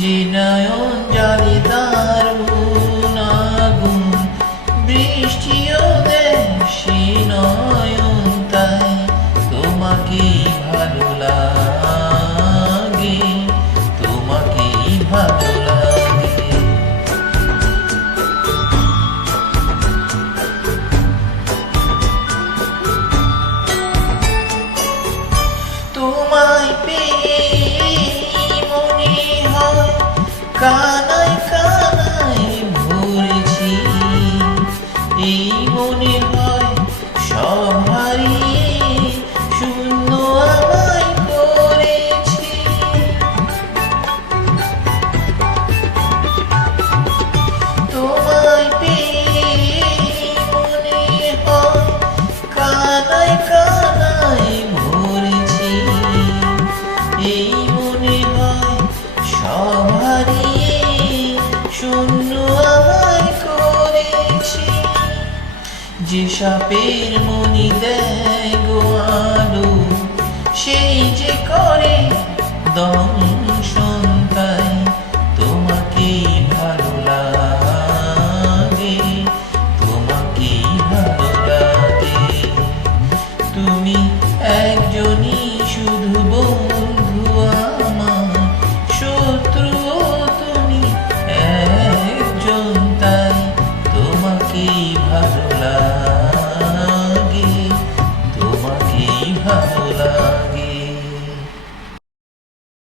যে নয়ন জালে দারুণ আগুন, বৃষ্টিও দেয় সে নয়ন, তাই তোমাকে ভালো লাগে, তোমাকে ভালো লাগে। তোমায় পেয়ে মনে হয় কানায় কানায় ভরেছি, এই মনে হয় সব হারিয়ে শূন্য আমায় করেছি। তোমায় পেয়ে মনে হয় কানায় কানায় ভরেছি, এই মনে হয় সব হারিয়ে শূন্য আমায় করেছি। যে সাপের মনি দেয় গো আলো, সেই যে করে দংশন, তাই তোমাকে ভালো লাগে, তোমাকে ভালো লাগে। তুমি একজনই শুধু বন্ধু আমার, শত্রু তুমি একজন, তাই তোমাকে ভালো লাগে।